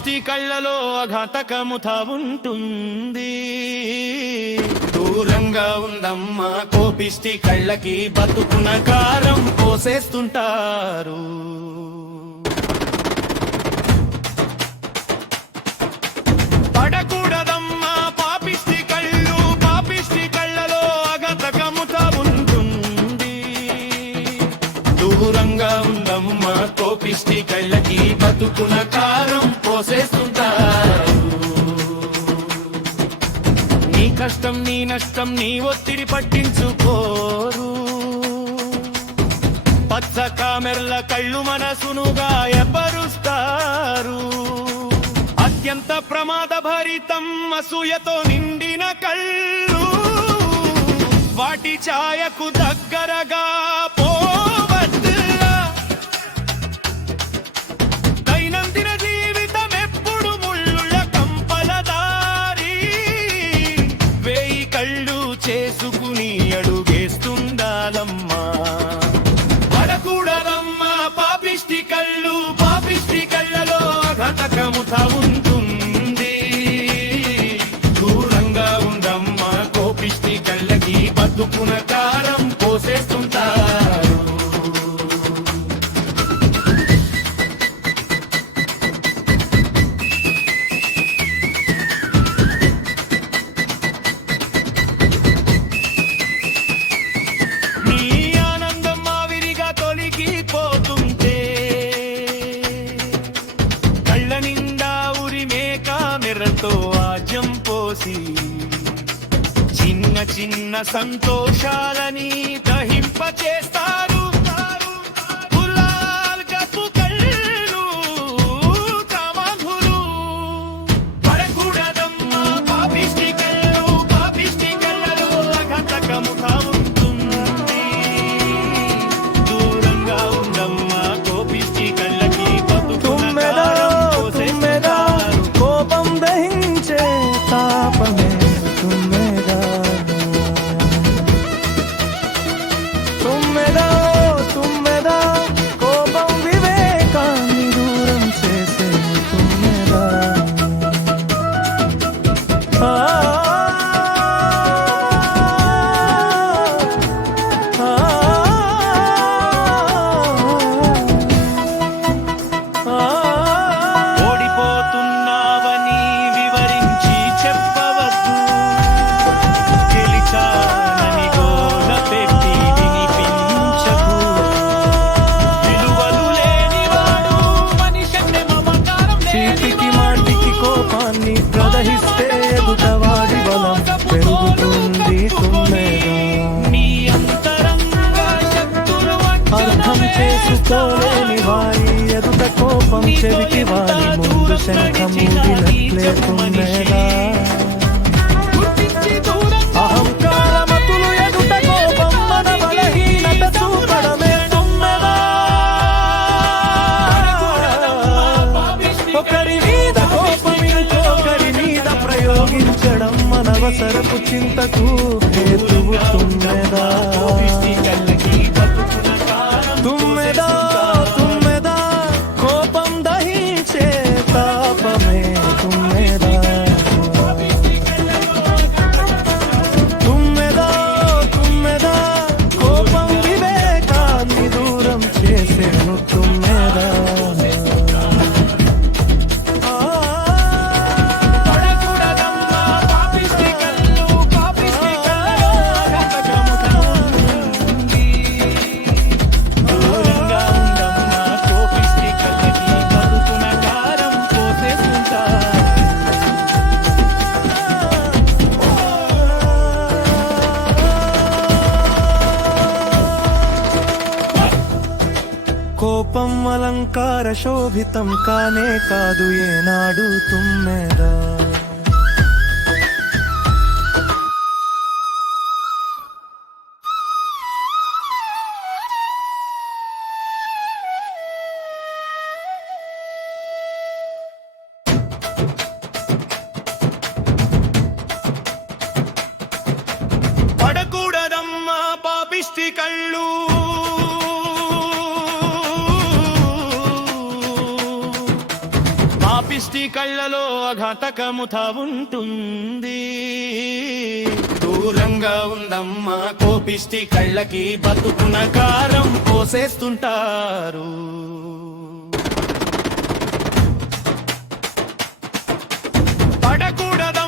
పాపిష్టి కళ్ళలో ఘాతకముత ఉంటుంది. దూరంగా ఉందమ్మా కోపిష్టి కళ్ళకి బతుకున కారం పోసేస్తుంటారు. పడకూడదమ్మా పాపిష్టి కళ్ళు, పాపిష్టి కళ్ళలో ఘాతకముత ఉంటుంది. దూరంగా ఉందమ్మా కోపిష్టి కళ్ళకి బతుకున కారం పోసేస్తుంటారు. నీ కష్టం నీ నష్టం నీ ఒత్తిడి పట్టించుకోరు. పచ్చ కామెర్ల కళ్ళు మనసును గాయపరుస్తారు. అత్యంత ప్రమాద భరితం అసూయతో నిండిన కళ్ళు, వాటి ఛాయకు దగ్గరగా పోవద్దులా. దైనందిన జీవితం ఎప్పుడు ముళ్ళుళ్ళ కంపల దారి, వేయి కళ్ళు చేసుకుని అడుగేస్తుండాలమ్మా. పడకూడదమ్మా పాపిష్టి కళ్ళు, పాపిష్టి కళ్ళలో ఘాతకముత ఉంటుంది. దూరంగా ఉండమ్మా కోపిష్టి కళ్ళకి బతుకున కారం పోసేస్తుంటారు. నీ ఆనందం మావిరిగా తొలగిపోతుంటే, కళ్ళ నిండా ఉరిమే కామెరతో ఆజ్యం పోసి చిన్న చిన్న సంతోషాలని దహింపచేస్తారు. గులాల్ గప్పు కళ్ళు కామాంధులు. పడకూడదమ్మా పాపిష్టి కళ్ళు, పాపిష్టి కళ్ళలో ఘాతకముత ఉంటుంది. దూరంగా ఉండమ్మా కోపిష్టి కళ్ళకి బతుకున కారం పోసేస్తుంటారు. కోపం దహించే తాపమే తుమ్మెదా, తుమ్మెదా తుమ్మెదా, కోపం వివేకాన్ని దూరం చేసే తుమ్మెదా. ఆ, ఆ, ఆ, ఓడిపోతున్నావని వివరించి చెప్పవద్దు. గెలిచానని గోల పెట్టి వినిపించకు. విలువలు లేనివాడు మనిషిని మమకారం చీటికి మాటికి కోపాన్ని ప్రదహిస్తే ఎదుటవాడి బలం పెరుగుతుంది తుమ్మెదా. నీ అంతరంగ శక్తులు అర్థం చేసుకోలేని వారి ఎదుట కోపం చెవికి వారి ముందు శంఖమూదినట్లే తుమ్మెదా. గుర్తించి దూరం అహంకారమతులు ఎదుట కోపం మన బలహీనత చూపడమే తుమ్మెదా. ఒకరి మీద కోపం ఇంకొకరి మీద ప్రయోగించడం మనవసరపు చింతకు హేతువు తుమ్మెదా. కళ్ళకి బతుకున కారం తుమ్మెదా తుమ్మెదా, కోపం దహించే తాపమే తుమ్మెదా. తుమ్మెదా తుమ్మెదా, కోపం వివేకాన్ని దూరం చేసేను తుమ్మెదా. ఆ, పడకూడదమ్మా పాపిష్టి కళ్ళు, పాపిష్టి కళ్ళలో ఘాతకముత ఉంటుంది. దూరంగా ఉండమ్మా కోపిష్టి కళ్ళకి బతుకున కారం పోసేస్తుంటారు. కోపం అలంకార శోభితం కానే కాదు ఏనాడు తుమ్మెదా. పడకూడదమ్మా పాపిష్టి కళ్ళు, పాపిష్టి పాపిష్టి కళ్ళలో అఘాతకముత ఉంటుంది. దూరంగా ఉందమ్మా కోపిష్టి కళ్ళకి, బతుకున కారం పోసేస్తుంటారు. పడకూడదా